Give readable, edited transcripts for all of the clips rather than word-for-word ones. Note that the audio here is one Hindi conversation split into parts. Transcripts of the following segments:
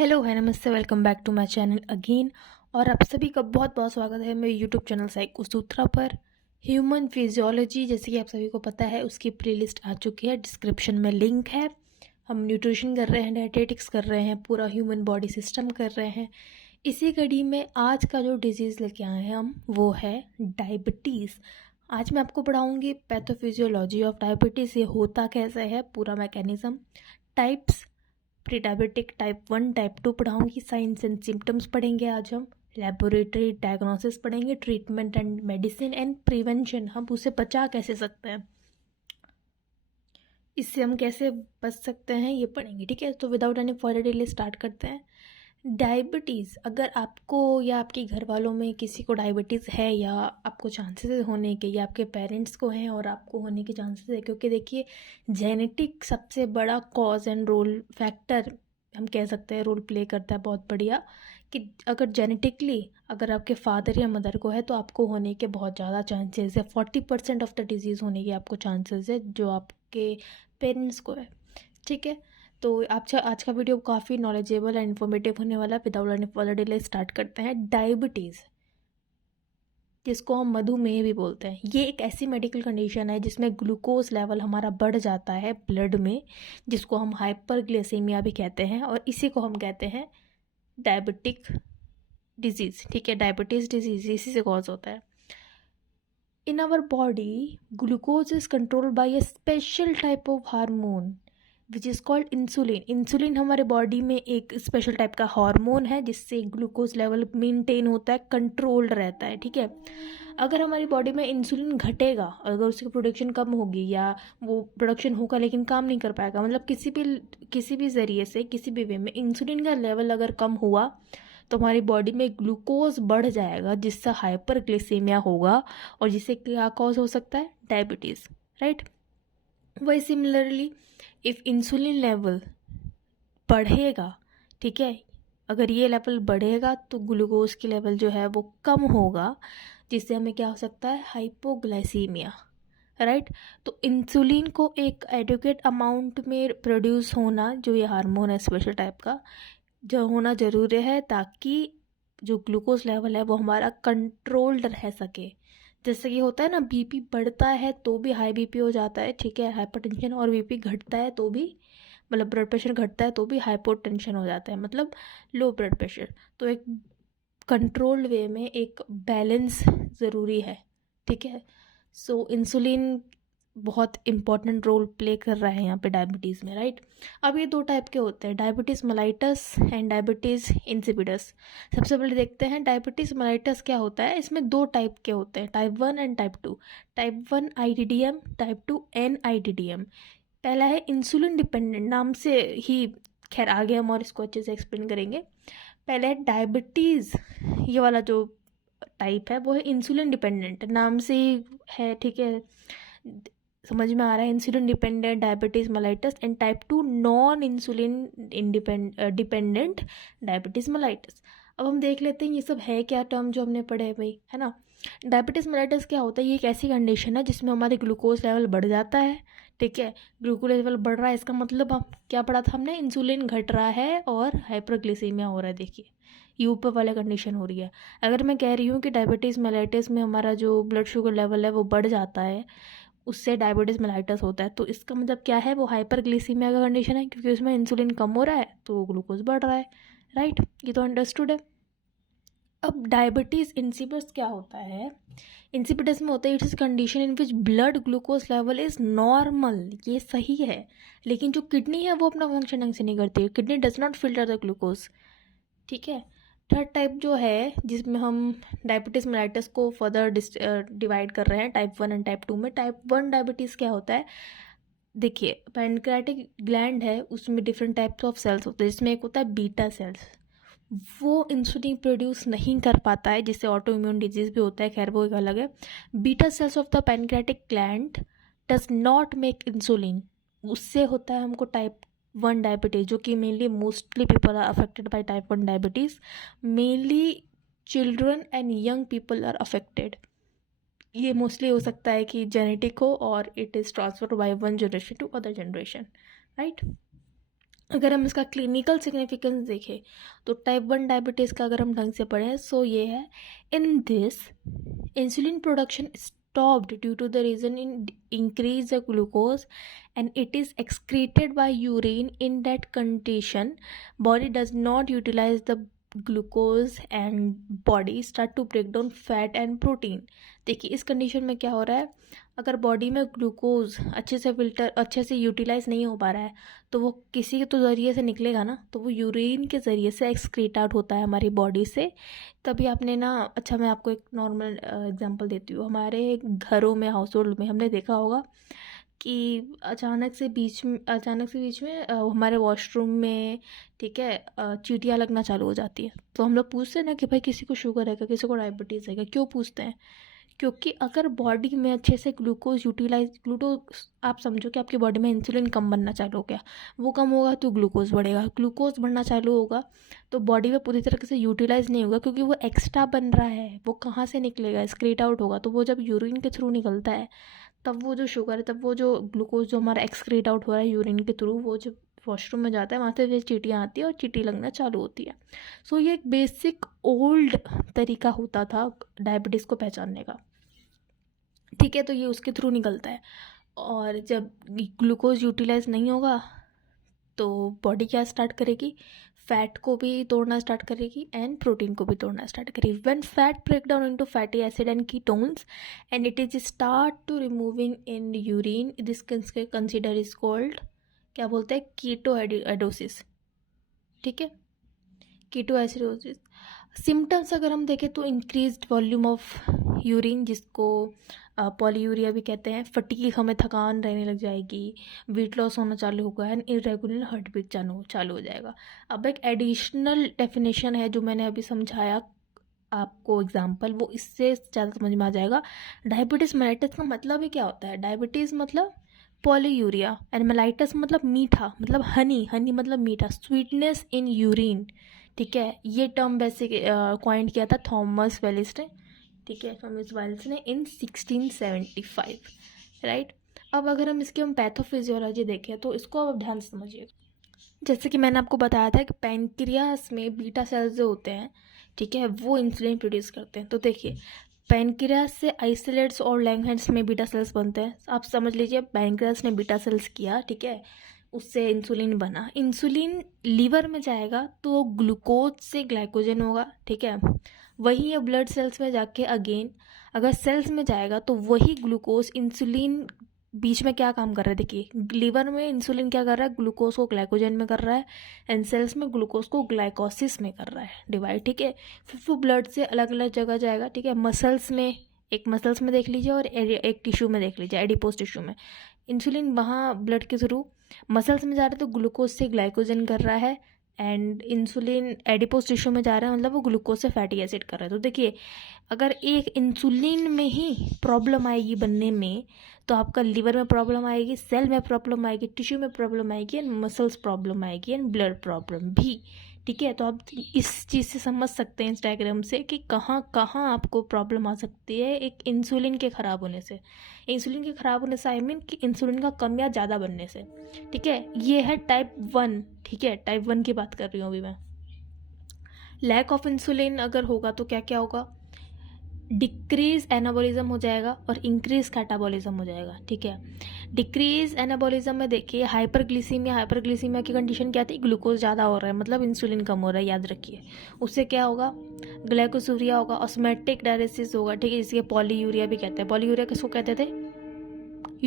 हेलो है नमस्ते, welcome back to my channel again. और आप सभी का बहुत बहुत स्वागत है मेरे यूट्यूब चैनल साइको सूत्रा पर। ह्यूमन फिजियोलॉजी, जैसे कि आप सभी को पता है, उसकी प्लेलिस्ट आ चुकी है, डिस्क्रिप्शन में लिंक है। हम न्यूट्रिशन कर रहे हैं, डायटेटिक्स कर रहे हैं, पूरा ह्यूमन बॉडी सिस्टम कर रहे हैं। इसी कड़ी में आज का जो डिजीज़ लेके आए हैं हम, वो है डायबिटीज़। आज मैं आपको पढ़ाऊँगी पैथोफिजियोलॉजी ऑफ डायबिटीज़, ये होता कैसे है, पूरा mechanism, types, pre diabetic type 1 type 2 पढ़ाऊंगी, साइंस एंड सिम्टम्स पढ़ेंगे आज हम, लेबोरेटरी डायग्नोसिस पढ़ेंगे, treatment and medicine and prevention, हम उसे बचा कैसे सकते हैं, इससे हम कैसे बच सकते हैं, ये पढ़ेंगे। ठीक है, तो without any further delay start करते हैं। डायबिटीज़, अगर आपको या आपके घर वालों में किसी को डायबिटीज़ है, या आपको चांसेस होने के, या आपके पेरेंट्स को हैं और आपको होने के चांसेस है, क्योंकि देखिए जेनेटिक सबसे बड़ा कॉज एंड रोल फैक्टर हम कह सकते हैं, रोल प्ले करता है बहुत बढ़िया। कि अगर जेनेटिकली अगर आपके फादर या मदर को है तो आपको होने के बहुत ज़्यादा चांसेस है, 40% ऑफ द डिजीज़ होने के आपको चांसेस है जो आपके पेरेंट्स को है। ठीक है, तो आज का वीडियो काफ़ी नॉलेजेबल एंड इन्फॉर्मेटिव होने वाला है। Without any further delay start करते हैं। डायबिटीज़, जिसको हम मधुमेह भी बोलते हैं, ये एक ऐसी मेडिकल कंडीशन है जिसमें ग्लूकोज लेवल हमारा बढ़ जाता है ब्लड में, जिसको हम हाइपरग्लाइसेमिया भी कहते हैं, और इसी को हम कहते हैं डायबिटिक डिजीज़। ठीक है, डायबिटीज़ डिजीज़ इसी से कॉज होता है। In our body glucose is controlled by a special type of hormone which is called insulin. Insulin हमारे बॉडी में एक स्पेशल टाइप का हार्मोन है जिससे ग्लूकोज लेवल मेंटेन होता है, कंट्रोल्ड रहता है। ठीक है, अगर हमारी बॉडी में इंसुलिन घटेगा, अगर उसकी प्रोडक्शन कम होगी, या वो प्रोडक्शन होगा लेकिन काम नहीं कर पाएगा, मतलब किसी भी ज़रिए से, किसी भी वे में इंसुलिन का लेवल अगर कम हुआ तो हमारी बॉडी में ग्लूकोज बढ़ जाएगा, जिससे हाइपरग्लाइसेमिया होगा, और जिससे क्या कॉज हो सकता है, डायबिटीज़। राइट, वही सिमिलरली इफ़ इंसुलिन लेवल बढ़ेगा, ठीक है, अगर ये लेवल बढ़ेगा तो ग्लूकोज की लेवल जो है वो कम होगा, जिससे हमें क्या हो सकता है, हाइपोग्लाइसीमिया। राइट, तो इंसुलिन को एक एडुकेट अमाउंट में प्रोड्यूस होना, जो ये हार्मोन है स्पेशल टाइप का, जो होना ज़रूरी है, ताकि जो ग्लूकोज लेवल है वो हमारा कंट्रोल्ड रह सके। जैसे कि होता है ना, बीपी बढ़ता है तो भी हाई बीपी हो जाता है, ठीक है, हाइपरटेंशन, और बीपी घटता है तो भी, मतलब ब्लड प्रेशर घटता है तो भी हाइपोटेंशन हो जाता है, मतलब लो ब्लड प्रेशर। तो एक कंट्रोल्ड वे में एक बैलेंस ज़रूरी है। ठीक है, सो इंसुलिन बहुत इंपॉर्टेंट रोल प्ले कर रहा है यहाँ पे डायबिटीज़ में। राइट, अब ये दो टाइप के होते हैं, diabetes mellitus and diabetes insipidus. सबसे पहले देखते हैं डायबिटीज़ मेलाइटस क्या होता है। इसमें दो टाइप के होते हैं, type 1 and type 2। Type 1 IDDM, type 2 एनआईडीडीएम। पहला है इंसुलिन डिपेंडेंट, नाम से ही खैर आगे हम और इसको अच्छे से एक्सप्लेन करेंगे। पहले है डायबिटीज़, ये वाला जो टाइप है वो है इंसुलिन डिपेंडेंट, नाम से ही है। ठीक है, समझ में आ रहा है, insulin dependent diabetes mellitus. And type 2 non insulin dependent diabetes mellitus. अब हम देख लेते हैं ये सब है क्या टर्म जो हमने पढ़े हैं भाई, है ना। डायबिटीज़ मेलाइटस क्या होता है, ये एक ऐसी कंडीशन है जिसमें हमारे ग्लूकोज लेवल बढ़ जाता है। ठीक है, ग्लूकोज लेवल बढ़ रहा है, इसका मतलब हम क्या पढ़ा था हमने, इंसुलिन घट रहा है और हाइपरग्लाइसीमिया हो रहा है। देखिए, ये ऊपर वाला कंडीशन हो रही है। अगर मैं कह रही हूँ कि डायबिटीज़ मेलाइटिस में हमारा जो ब्लड शुगर लेवल है वो बढ़ जाता है, उससे डायबिटीज़ मेलाइटस होता है, तो इसका मतलब क्या है, वो हाइपरग्लाइसीमिया का कंडीशन है, क्योंकि उसमें इंसुलिन कम हो रहा है तो ग्लूकोज बढ़ रहा है। राइट, ये तो अंडरस्टूड है। अब डायबिटीज़ इंसिपिडस क्या होता है, इंसिपिडस में होता है, it's condition in which blood glucose level is normal, ये सही है, लेकिन जो किडनी है वो अपना फंक्शन ढंग से नहीं करती है, kidney does not filter the glucose. ठीक है, थर्ड टाइप जो है जिसमें हम डायबिटीज़ मेलाइटस को फर्दर डिवाइड कर रहे हैं टाइप 1 एंड टाइप 2 में। टाइप 1 डायबिटीज़ क्या होता है, देखिए, पैनक्रियाटिक ग्लैंड है, उसमें डिफरेंट टाइप्स ऑफ सेल्स होते हैं, जिसमें एक होता है बीटा सेल्स, वो इंसुलिन प्रोड्यूस नहीं कर पाता है, जिससे ऑटो इम्यून डिजीज़ भी होता है, खैर वो एक अलग है। Beta cells of the pancreatic gland does not make insulin, उससे होता है हमको टाइप 1 डायबिटीज़, जो कि mainly mostly people are affected by type 1 diabetes, mainly children and young people are affected. ये मोस्टली हो सकता है कि जेनेटिक हो और it is transfer by one generation to other generation. Right, अगर हम इसका क्लिनिकल सिग्निफिकेंस देखें तो टाइप 1 डायबिटीज़ का अगर हम ढंग से पढ़ें सो ये है, इन this insulin production stopped due to the reason in increase the glucose and it is excreted by urine. In that condition body does not utilize the glucose and body start to break down fat and protein. देखिए इस कंडीशन में क्या हो रहा है, अगर बॉडी में ग्लूकोज अच्छे से यूटिलाइज नहीं हो पा रहा है तो वो किसी के तो ज़रिए से निकलेगा ना, तो वो यूरिन के ज़रिए से एक्सक्रीट आउट होता है हमारी बॉडी से। तभी आपने ना, अच्छा मैं आपको एक नॉर्मल एग्जांपल देती हूँ, हमारे घरों में हाउस होल्ड में हमने देखा होगा कि अचानक से बीच में हमारे वॉशरूम में, ठीक है, चींटियाँ लगना चालू हो जाती है। तो हम लोग पूछते हैं ना कि भाई किसी को शुगर है क्या, किसी को डायबिटीज़ है क्या। क्यों पूछते हैं? क्योंकि अगर बॉडी में अच्छे से ग्लूकोज आप समझो कि आपकी बॉडी में इंसुलिन कम बनना चालू हो गया, वो कम होगा तो ग्लूकोज बढ़ेगा, ग्लूकोज बढ़ना चालू होगा तो बॉडी में पूरी तरीके से यूटिलाइज नहीं होगा क्योंकि वो एक्स्ट्रा बन रहा है, वो कहाँ से निकलेगा, एक्सक्रीट आउट होगा। तो वो जब यूरिन के थ्रू निकलता है तब वो जो शुगर है, तब वो जो ग्लूकोज जो हमारा एक्सक्रीट आउट हो रहा है यूरिन के थ्रू, वो जब वॉशरूम में जाता है वहाँ से फिर चींटियाँ आती है और चींटी लगना चालू होती है। सो ये एक बेसिक ओल्ड तरीका होता था डायबिटीज़ को पहचानने का, ठीक है। तो ये उसके थ्रू निकलता है और जब ग्लूकोज यूटिलाइज नहीं होगा तो बॉडी क्या स्टार्ट करेगी, फैट को भी तोड़ना स्टार्ट करेगी एंड प्रोटीन को भी तोड़ना स्टार्ट करेगी। When fat break down into fatty acid and ketones and it is start to removing in urine, this consider is called, क्या बोलते हैं, कीटोएसिडोसिस, ठीक है, कीटोएसिडोसिस। सिम्टम्स अगर हम देखें तो इंक्रीज्ड वॉल्यूम ऑफ यूरिन, जिसको पॉलीयूरिया भी कहते हैं, फटीग, हमें थकान रहने लग जाएगी, वेट लॉस होना चालू होगा एंड इरेगुलर हार्ट बीट चालू हो जाएगा। अब एक एडिशनल डेफिनेशन है जो मैंने अभी समझाया आपको एग्जाम्पल, वो इससे ज़्यादा समझ में आ जाएगा। डायबिटीज़ मेलाइटस का मतलब ही क्या होता है, डायबिटीज़ मतलब पॉलीयूरिया एंड मेलाइटस मतलब मीठा, मतलब हनी मतलब मीठा, स्वीटनेस इन यूरिन, ठीक है। ये टर्म वैसे कॉइन किया था थॉमस वेलिस ने, ठीक है, थॉमस वेलिस ने इन 1675, राइट। अब अगर हम इसकी पैथोफिजियोलॉजी देखें तो इसको अब ध्यान से समझिएगा। जैसे कि मैंने आपको बताया था कि पैनक्रियास में बीटा सेल्स जो होते हैं, ठीक है, वो इंसुलिन प्रोड्यूस करते हैं। तो देखिए पैनक्रियास से आइसोलेट्स और लैंगहर्स में बीटा सेल्स बनते हैं। आप समझ लीजिए पैनक्रियास ने बीटा सेल्स किया, ठीक है, उससे इंसुलिन बना, इंसुलिन लीवर में जाएगा तो ग्लूकोज से ग्लाइकोजन होगा, ठीक है। वही ये ब्लड सेल्स में जाके अगेन अगर सेल्स में जाएगा तो वही ग्लूकोज, इंसुलिन बीच में क्या काम कर रहा है, देखिए लीवर में इंसुलिन क्या कर रहा है, ग्लूकोज को ग्लाइकोजन में कर रहा है एंड सेल्स में ग्लूकोज को ग्लाइकोसिस में कर रहा है डिवाइड, ठीक है। फिर वो ब्लड से अलग अलग जगह जाएगा, ठीक है, मसल्स में, एक मसल्स में देख लीजिए और एक टिश्यू में देख लीजिए, एडिपोज टिश्यू में इंसुलिन वहाँ ब्लड के थ्रू मसल्स में जा रहा है तो ग्लूकोज से ग्लाइकोजन कर रहा है एंड इंसुलिन एडिपोज टिश्यू में जा रहा है मतलब वो ग्लूकोज से फैटी एसिड कर रहा है। तो देखिए अगर एक इंसुलिन में ही प्रॉब्लम आएगी बनने में तो आपका लीवर में प्रॉब्लम आएगी, सेल में प्रॉब्लम आएगी, टिश्यू में प्रॉब्लम आएगी एंड मसल्स प्रॉब्लम आएगी एंड ब्लड प्रॉब्लम भी, ठीक है। तो आप इस चीज़ से समझ सकते हैं इस डायग्राम से कि कहाँ कहाँ आपको प्रॉब्लम आ सकती है एक इंसुलिन के ख़राब होने से। इंसुलिन के ख़राब होने से आई मीन कि इंसुलिन का कम या ज़्यादा बनने से, ठीक है। ये है टाइप 1, ठीक है, टाइप 1 की बात कर रही हूँ अभी मैं। लैक ऑफ इंसुलिन अगर होगा तो क्या क्या होगा, डिक्रीज एनाबॉलिज्म हो जाएगा और इंक्रीज कैटाबॉलिज्म हो जाएगा, ठीक है। डिक्रीज एनाबॉलिज्म में देखिए हाइपरग्लिसीमिया की कंडीशन क्या थी, ग्लूकोज ज़्यादा हो रहा है मतलब इंसुलिन कम हो रहा है, याद रखिए। उससे क्या होगा, ग्लाइकोसूरिया होगा, ऑस्मेटिक डायरेसिस होगा, ठीक है, जिसके पॉलीयूरिया भी कहते हैं। पॉलीयूरिया किसको कहते थे,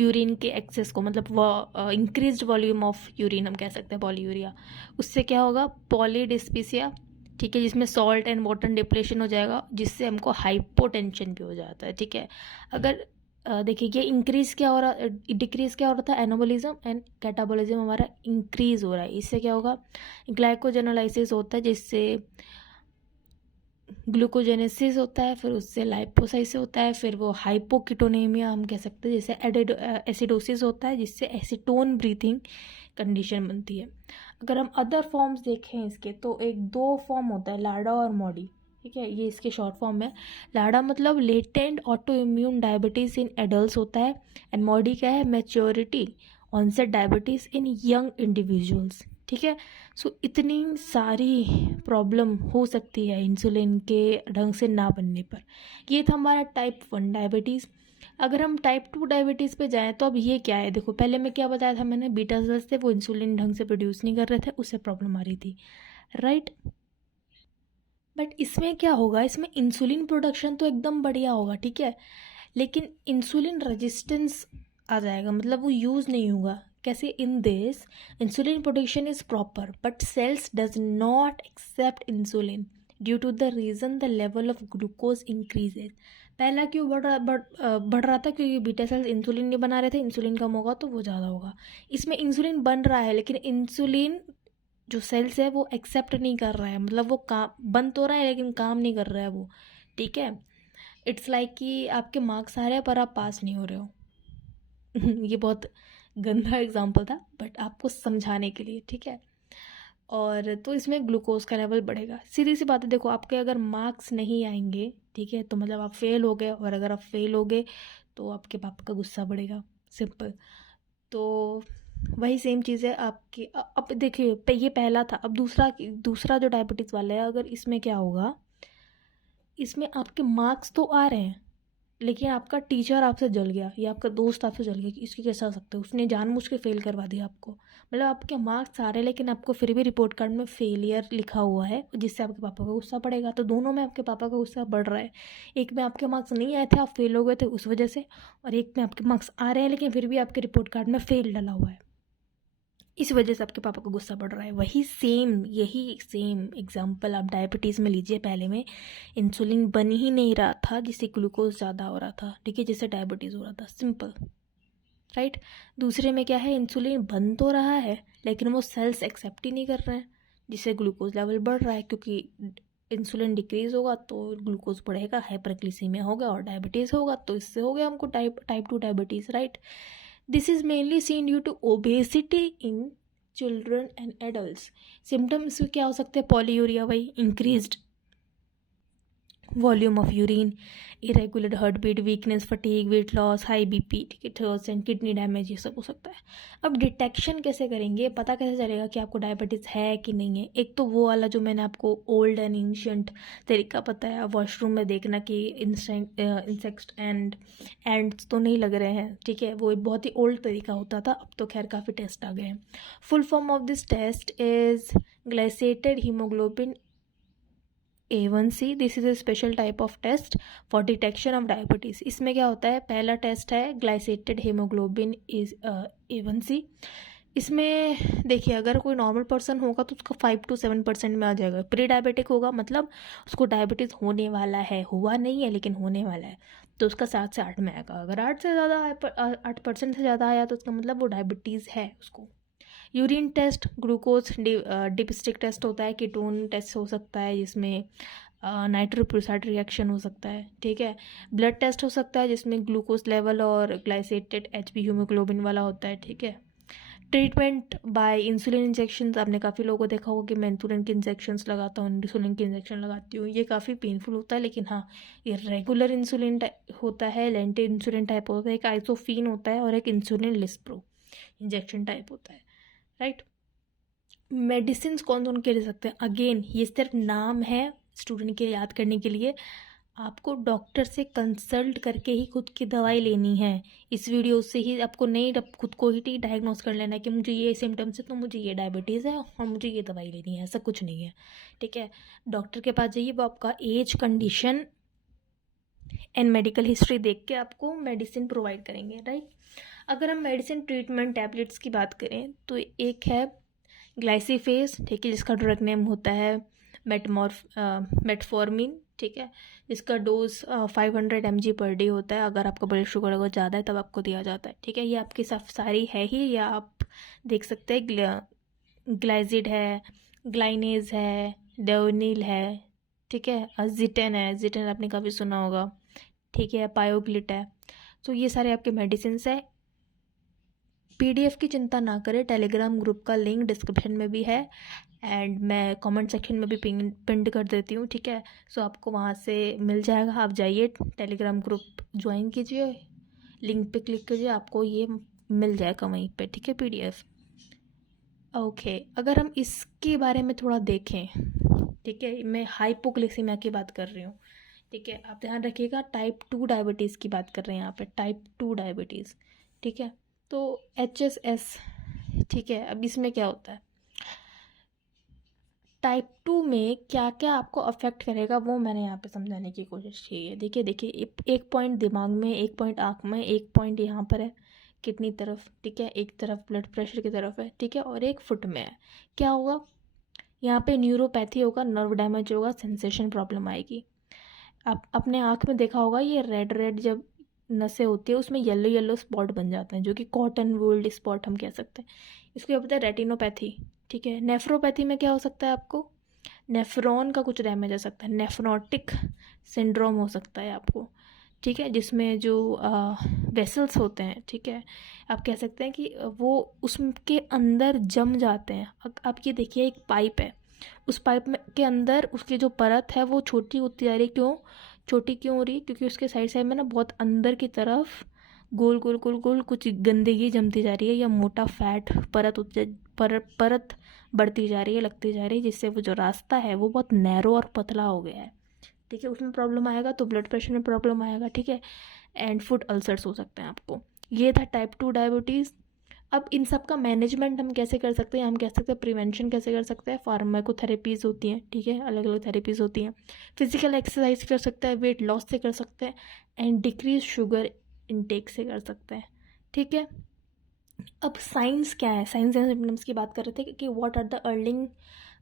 यूरिन के एक्सेस को, मतलब वो इंक्रीज्ड वॉल्यूम ऑफ यूरिन हम कह सकते हैं पॉलीयूरिया। उससे क्या होगा, पॉलीडिस्पीसिया, ठीक है, जिसमें सॉल्ट एंड वाटर डिप्लेशन हो जाएगा जिससे हमको हाइपोटेंशन भी हो जाता है, ठीक है। अगर देखिए ये इंक्रीज क्या हो रहा, डिक्रीज क्या हो रहा था, एनाबॉलिज्म एंड कैटाबॉलिज्म हमारा इंक्रीज हो रहा है। इससे क्या होगा, ग्लाइकोजेनोलाइसिस होता है जिससे ग्लूकोजेनेसिस होता है, फिर उससे लाइपोसाइसिस होता है, फिर वो हाइपोकीटोनेमिया हम कह सकते हैं, जैसे एसिडोसिस होता है जिससे एसीटोन ब्रीथिंग कंडीशन बनती है। अगर हम अदर फॉर्म्स देखें इसके तो एक 2 फॉर्म होता है, लाडा और मॉडी, ठीक है, ये इसके शॉर्ट फॉर्म है। लाडा मतलब latent autoimmune diabetes in adult होता है एंड मॉडी क्या है, maturity onset diabetes in young individuals, ठीक है। सो इतनी सारी प्रॉब्लम हो सकती है इंसुलिन के ढंग से ना बनने पर। ये था हमारा टाइप 1 डायबिटीज़। अगर हम टाइप 2 डायबिटीज़ पे जाएँ तो अब ये क्या है, देखो पहले मैं क्या बताया था मैंने, बीटा सेल्स थे वो इंसुलिन ढंग से प्रोड्यूस नहीं कर रहे थे, उससे प्रॉब्लम आ रही थी, राइट। बट इसमें क्या होगा, इसमें इंसुलिन प्रोडक्शन तो एकदम बढ़िया होगा, ठीक है, लेकिन इंसुलिन रेजिस्टेंस आ जाएगा, मतलब वो यूज़ नहीं होगा। कैसे? In this insulin production is proper but cells does not accept insulin due to the reason the level of glucose increases. पहला क्यों बढ़ रहा था? क्योंकि बीटा सेल्स इंसुलिन नहीं बना रहे थे, इंसुलिन कम होगा तो वो ज़्यादा होगा। इसमें इंसुलिन बन रहा है लेकिन इंसुलिन जो सेल्स है वो एक्सेप्ट नहीं कर रहा है, मतलब वो काम बन तो रहा है लेकिन काम नहीं कर रहा है वो, ठीक है। इट्स लाइक कि आपके मार्क्स आ रहे हैं पर आप पास नहीं हो रहे हो। ये बहुत गंदा एग्जाम्पल था बट आपको समझाने के लिए, ठीक है। और तो इसमें ग्लूकोज का लेवल बढ़ेगा। सीधी सी बात है, देखो आपके अगर मार्क्स नहीं आएंगे, ठीक है, तो मतलब आप फेल हो गए, और अगर आप फेल हो गए तो आपके पापा का गुस्सा बढ़ेगा, सिंपल। तो वही सेम चीज़ है आपकी। अब देखिए ये पहला था, अब दूसरा जो डायबिटीज़ वाला है, अगर इसमें क्या होगा, इसमें आपके मार्क्स तो आ रहे हैं लेकिन आपका टीचर आपसे जल गया या आपका दोस्त आपसे जल गया कि इसके कैसे आ सकते हो, उसने जानबूझ के फेल करवा दिया आपको, मतलब आपके मार्क्स आ रहे हैं लेकिन आपको फिर भी रिपोर्ट कार्ड में फेलियर लिखा हुआ है, जिससे आपके पापा का गुस्सा पड़ेगा। तो दोनों में आपके पापा का गुस्सा बढ़ रहा है। एक में आपके मार्क्स नहीं आए थे, आप फेल हो गए थे उस वजह से, और एक में आपके मार्क्स आ रहे हैं लेकिन फिर भी आपके रिपोर्ट कार्ड में फेल डला हुआ है, इस वजह से आपके पापा को गुस्सा बढ़ रहा है। यही सेम एग्जाम्पल आप डायबिटीज़ में लीजिए। पहले में इंसुलिन बन ही नहीं रहा था जिससे ग्लूकोज ज़्यादा हो रहा था, ठीक है, जिससे डायबिटीज़ हो रहा था, सिंपल, राइट। दूसरे में क्या है, इंसुलिन बन तो रहा है लेकिन वो सेल्स एक्सेप्ट ही नहीं कर रहे हैं, जिससे ग्लूकोज लेवल बढ़ रहा है, क्योंकि इंसुलिन डिक्रीज होगा तो ग्लूकोज बढ़ेगा, हाइपरग्लिसीमिया होगा और डायबिटीज़ होगा, तो इससे हो गया हमको type 2 diabetes, right. This is mainly seen due to obesity in children and adults. Symptoms क्या हो सकते हैं? पॉलीयूरिया, वही increased volume of urine, irregular heart beat, weakness, fatigue, weight loss, high BP, ठीक है, थर्स्ट एंड किडनी डैमेज, ये सब हो सकता है। अब डिटेक्शन कैसे करेंगे, पता कैसे चलेगा कि आपको डायबिटीज़ है कि नहीं है? एक तो वो वाला जो मैंने आपको ओल्ड एंड एंशियंट तरीका बताया, वॉशरूम में देखना कि इंसेक्ट एंड्स तो नहीं लग रहे हैं, ठीक है, वो एक बहुत ही ओल्ड तरीका होता था, अब तो खैर काफ़ी टेस्ट आ गए हैं। Full form of this test is glycated haemoglobin A1C। This is a special type of test for detection of diabetes. इसमें क्या होता है, पहला टेस्ट है ग्लाइसेटेड हीमोग्लोबिन इज A1C। इसमें देखिए अगर कोई नॉर्मल पर्सन होगा तो उसका 5 to 7% में आ जाएगा। प्री डायबिटिक होगा मतलब उसको डायबिटीज़ होने वाला है, हुआ नहीं है लेकिन होने वाला है, तो उसका 7 से 8 में आएगा। अगर 8% से ज़्यादा आया तो उसका मतलब वो डायबिटीज़ है उसको। Urine test glucose dipstick test होता है, कीटोन टेस्ट हो सकता है जिसमें नाइट्रोप्रोसाइड रिएक्शन हो सकता है, ठीक है। ब्लड टेस्ट हो सकता है जिसमें ग्लूकोज लेवल और ग्लाइसेटेड HB हीमोग्लोबिन वाला होता है, ठीक है। ट्रीटमेंट बाय इंसुलिन इंजेक्शन, आपने काफ़ी लोगों को देखा होगा कि मैं इंसुलिन के इंजेक्शंस लगाता हूँ, इंसुलिन के इंजेक्शन लगाती हूँ, ये काफ़ी पेनफुल होता है, लेकिन हाँ ये रेगुलर इंसुलिन होता है, लेंटे इंसुलिन टाइप होता है, एक आइसोफिन होता है और एक इंसुलिन लिस्प्रो इंजेक्शन टाइप होता है, राइट। मेडिसिन कौन कौन के ले सकते हैं, अगेन ये सिर्फ नाम है स्टूडेंट के याद करने के लिए, आपको डॉक्टर से कंसल्ट करके ही खुद की दवाई लेनी है। इस वीडियो से ही आपको नहीं खुद को ही डायग्नोस कर लेना है कि मुझे ये सिम्टम्स है तो मुझे ये डायबिटीज़ है और मुझे ये दवाई लेनी है, ऐसा कुछ नहीं है, ठीक है। डॉक्टर के पास जाइए, वो आपका age, condition and medical history देख के आपको मेडिसिन प्रोवाइड करेंगे, राइट। अगर हम मेडिसिन ट्रीटमेंट टैबलेट्स की बात करें तो एक है ग्लाइसिफेस, ठीक है, जिसका ड्रग नेम होता है मेटफॉर्मिन, ठीक है, जिसका डोज 500 mg पर डे होता है। अगर आपका ब्लड शुगर अगर ज़्यादा है तब आपको दिया जाता है, ठीक है। ये आपकी सारी है ही, या आप देख सकते हैं ग्लाइजिड है, ग्लाइनेज है, डेवनिल है, ठीक है, अजिटेन है, अजिटेन आपने काफ़ी सुना होगा, ठीक है, पायोग्लिट है। तो ये सारे आपके मेडिसिन है। PDF की चिंता ना करें, टेलीग्राम ग्रुप का लिंक डिस्क्रिप्शन में भी है एंड मैं कमेंट सेक्शन में भी पिंड कर देती हूँ, ठीक है। सो आपको वहाँ से मिल जाएगा, आप जाइए टेलीग्राम ग्रुप ज्वाइन कीजिए, लिंक पे क्लिक कीजिए, आपको ये मिल जाएगा वहीं पे, ठीक है, PDF। ओके, अगर हम इसके बारे में थोड़ा देखें, ठीक है, मैं हाइपोग्लिसीमिया की बात कर रही हूँ, ठीक है, आप ध्यान रखिएगा, टाइप 2 डायबिटीज़ की बात कर रहे हैं यहाँ पे, टाइप 2 डायबिटीज़, ठीक है। तो HSS, ठीक है, अब इसमें क्या होता है, टाइप 2 में क्या क्या आपको अफेक्ट करेगा वो मैंने यहाँ पे समझाने की कोशिश की है। देखिए देखिए, एक पॉइंट दिमाग में, एक पॉइंट आँख में, एक पॉइंट यहाँ पर है किडनी तरफ, ठीक है, एक तरफ ब्लड प्रेशर की तरफ है, ठीक है, और एक फुट में है। क्या होगा यहाँ पे, न्यूरोपैथी होगा, नर्व डैमेज होगा, सेंसेशन प्रॉब्लम आएगी। आप अपने आँख में देखा होगा, ये रेड रेड जब नसें होती है उसमें येलो येलो स्पॉट बन जाते हैं, जो कि कॉटन वूल्ड स्पॉट हम कह सकते हैं। इसको क्या बोलते हैं, रेटिनोपैथी, ठीक है। नेफ्रोपैथी में क्या हो सकता है आपको, नेफ्रॉन का कुछ डैमेज हो सकता है, नेफ्रोटिक सिंड्रोम हो सकता है आपको, ठीक है, जिसमें जो वेसल्स होते हैं, ठीक है, आप कह सकते हैं कि वो उसके अंदर जम जाते हैं। आप ये देखिए, एक पाइप है, उस पाइप में के अंदर उसकी जो परत है वो छोटी होती जा रही, क्यों छोटी क्यों हो रही, क्योंकि उसके साइड साइड में ना बहुत अंदर की तरफ गोल गोल गोल गोल कुछ गंदगी जमती जा रही है, या मोटा फैट परत बढ़ती जा रही है, लगती जा रही है, जिससे वो जो रास्ता है वो बहुत नैरो और पतला हो गया है, ठीक है। उसमें प्रॉब्लम आएगा तो ब्लड प्रेशर में प्रॉब्लम आएगा, ठीक है, एंड फूड अल्सर्स हो सकते हैं आपको। ये था टाइप 2 डायबिटीज़। अब इन सब का मैनेजमेंट हम कैसे कर सकते हैं, हम कह सकते हैं प्रिवेंशन कैसे कर सकते हैं, फार्माकोथेरेपीज़ होती हैं, ठीक है, अलग अलग थेरेपीज़ होती हैं। फिजिकल एक्सरसाइज कर सकते हैं, वेट लॉस से कर सकते हैं, एंड डिक्रीज शुगर इनटेक से कर सकते हैं, ठीक है। अब साइंस क्या है, साइंस एंड सिम्टम्स की बात कर रहे थे कि what are the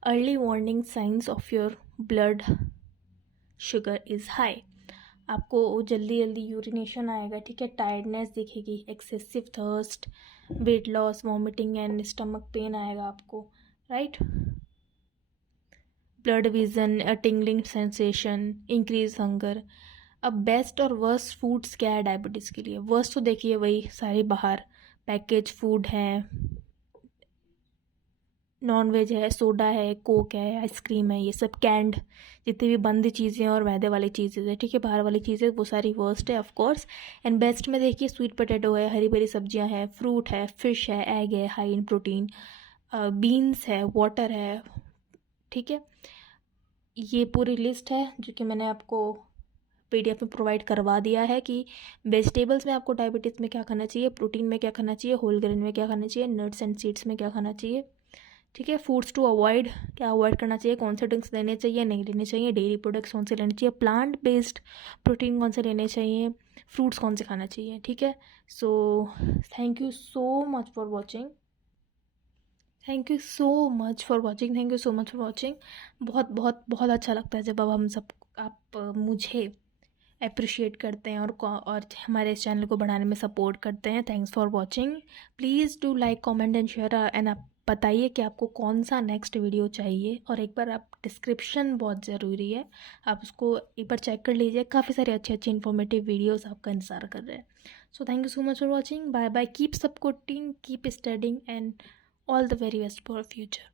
early warning signs of your blood sugar is high. आपको जल्दी जल्दी यूरिनेशन आएगा, ठीक है, टायर्डनेस दिखेगी, excessive thirst, weight loss, vomiting and stomach pain आएगा आपको, right, blood vision, tingling sensation, increase hunger. अब बेस्ट और वर्स्ट फूड्स क्या है डायबिटीज़ के लिए, वर्स्ट तो देखिए वही सारे बाहर पैकेज फूड है, नॉन वेज है, सोडा है, कोक है, आइसक्रीम है, ये सब कैंड जितनी भी बंद चीज़ें और मैदे वाली चीज़ें हैं, ठीक है, बाहर वाली चीज़ें वो सारी वर्स्ट है ऑफ कोर्स। एंड बेस्ट में देखिए स्वीट पोटैटो है, हरी भरी सब्जियां हैं, फ्रूट है, फिश है, एग है हाई इन प्रोटीन, बीन्स है, वाटर है, ठीक है। ये पूरी लिस्ट है जो कि मैंने आपको PDF में प्रोवाइड करवा दिया है कि वेजिटेबल्स में आपको डायबिटीज़ में क्या खाना चाहिए, प्रोटीन में क्या खाना चाहिए, होल ग्रेन में क्या खाना चाहिए, नट्स एंड सीड्स में क्या खाना चाहिए, ठीक है। फूड्स टू अवॉइड, क्या अवॉइड करना चाहिए, कौन से ड्रिंक्स लेने चाहिए, नहीं लेने चाहिए, डेयरी प्रोडक्ट्स कौन से लेने चाहिए, प्लांट बेस्ड प्रोटीन कौन से लेने चाहिए, फ्रूट्स कौन से खाना चाहिए, ठीक है। सो thank you so much for watching, thank you so much for watching, thank you so much for watching. बहुत बहुत बहुत अच्छा लगता है जब अब हम सब आप मुझे अप्रिशिएट करते हैं और हमारे इस चैनल को बढ़ाने में सपोर्ट करते हैं। Thanks for watching, please do like comment and share, and आप बताइए कि आपको कौन सा नेक्स्ट वीडियो चाहिए। और एक बार आप डिस्क्रिप्शन बहुत ज़रूरी है, आप उसको एक बार चेक कर लीजिए, काफ़ी सारे अच्छे अच्छे इन्फॉर्मेटिव वीडियोस आपका इंतज़ार कर रहे हैं। So thank you so much for watching, bye bye, keep supporting, keep studying, and all the very best for future.